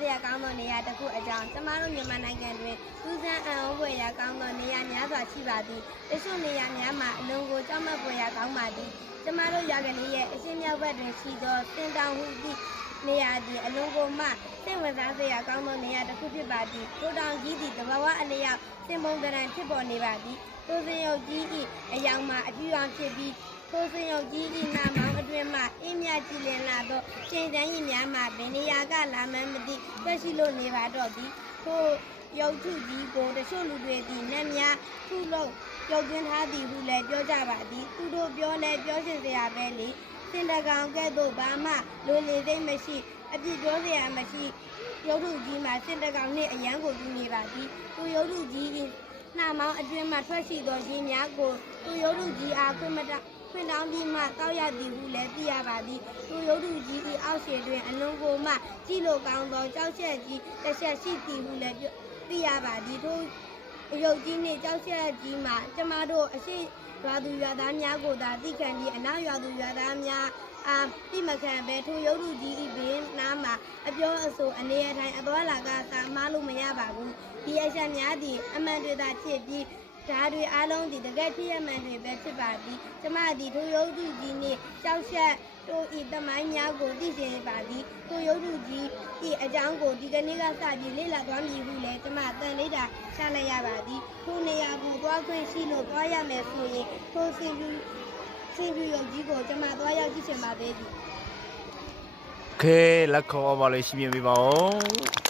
စရာကောင်းသောနေရာတစ်ခုအကြောင်းကျမတို့မြန်မာနိုင်ငံတွင်စူးစမ်းအံ့ဩဖွယ်ရာကောင်းသောနေရာများစွာရှိပါသည်တချို့နေရာများမှာအလုံးကိုကြောက်မက်ဖွယ်ရာကောင်းပါသည်ကျမတို့ရွာကလေးရဲ့အရှင်းမြောက်ဘက်တွင်ရှိသောစင်တောင်ဟူသည့်နေရာသည်အလုံးကိုမှစိတ်ဝင်စားစရာကောင်းသောနေရာတစ်ခုဖြစ်ပါသည်ထိုတောင်ကြီးသည်တဘာဝအလျောက်စင်ပုံကရံဖြစ်ပေါ်နေပါသည်ထိုစင်ရုပ်ကြီး၏အယောင်မှာအပြူအောင်ဖြစ်ပြီးထိုစင်ရုပ်ကြီး၏နာမောင်းအတွင်းမှအင်းမြကြည်လင်လာသောချိန်တန်းကြီးများမှဘယ်နေရာကလာမှန်းမသိသက်ရှိလို့နေပါတော့သည်ထိုရုပ်ထုကြီးကိုတချို့လူတွေသည်နတ်များထုလို့ပြုတ်သွင်းထားသည်ဟုလည်းပြောကြပါသည်သူတို့ပြောလဲပြောရှင်စရာပဲလေစင်တကောင်ကဲ့သို့ဘာမှလိုလေသိမ့်မရှိအပြစ်ပြောစရာမရှိရုပ်ထုကြီးမှာစင်တကောင်နှင့်အရန်ကိုတူနေပါသည်သူရုပ်ထုကြီး၏နှာမောင်းအတွင်းမှထွက်ရှိသောရင်းများကိုသူရုပ်ထုကြီးအားခွင့်တောင်းပြီးမှတောက်ရသည်ဟုလည်းသိရပါသည်သူရုပ်ထုကြီး၏အောက်ခြေတွင်အလုံးကိုမှကြည့်လို့ကောင်းသောကြောက်ချက်ကြီးတစ်ချက်ရှိသည်ဟုလည်းသိရပါသည်ထိုရုပ်ကြီးနှင့်ကြောက်ချက်ကြီးမှာကျမတို့အရှိရွာသူရွာသားများကိုသာသိခံပြီးအနောက်ရွာသူရွာသားများအားသိမခံပဲထိုရုပ်ထုကြီး၏ဘေးနားမှာအပြောအဆိုအနေအထိုင်အသွားလာကသာမှားလို့မရပါဘူးဒီအချက်များသည်အမှန်တွေသာဖြစ်ပြီးဓာတ်တွေအားလုံးသည်တကယ်ဖြစ်ရမှန်တွေပဲဖြစ်ပါသည်ကျမသည်ထိုရုပ်ထုကြီးနှင့်ကြောက်ချက်တို့ဤသမိုင်းများကိုသိရှိပါသည်ထိုရုပ်ထုကြီးဤအကြောင်းကိုဒီကနေ့ကစပြီးလေ့လာသွားမည်ဟုလည်းကျမတန်လေးတာချလိုက်ရပါသည်ထိုနေရာကိုသွားခွင့်ရှိလို့သွားရမယ်ဆိုရင်ထိုစင်ပြူရုပ်ကြီးကိုကျမသွားရောက်ကြည့်ချင်ပါသေးသည်โอเคလက်ခေါ်ပါလေရှင်းပြပေးပါဦး